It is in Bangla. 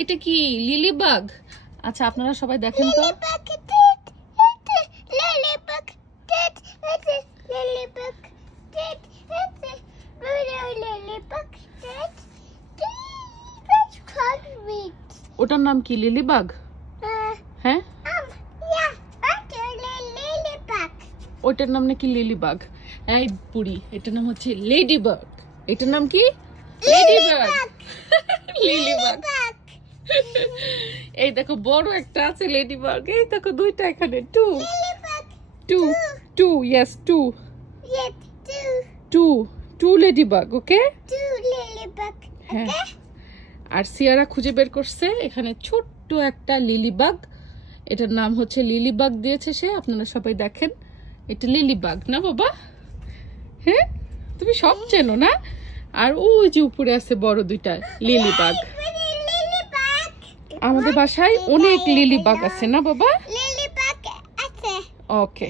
এটা কি লিলি বাগ? আচ্ছা আপনারা সবাই দেখেন তো। ওটার নাম কি লিলি বাগ? হ্যাঁ ওটার নাম নাকি লিলি বাগ। এই বুড়ি, এটার নাম হচ্ছে লেডি বাগ। এটার নাম কি? Lady bug. Lily bug. এই দেখো বড় একটা আছে লেডি বাগ। এই দেখো দুইটা এখানে। Two lady bug. ওকে, হ্যাঁ। আর সিয়ারা খুঁজে বের করছে এখানে ছোট্ট একটা লিলি বাগ। এটার নাম হচ্ছে লিলি বাগ দিয়েছে সে। আপনারা সবাই দেখেন, এটা লিলি বাগ না বাবা? হ্যাঁ, তুমি সব চেনো না? আর ওই যে উপরে আছে বড় দুইটা লিলি বাগ। আমাদের বাসায় অনেক লিলি বাগ আছে না বাবা? ওকে।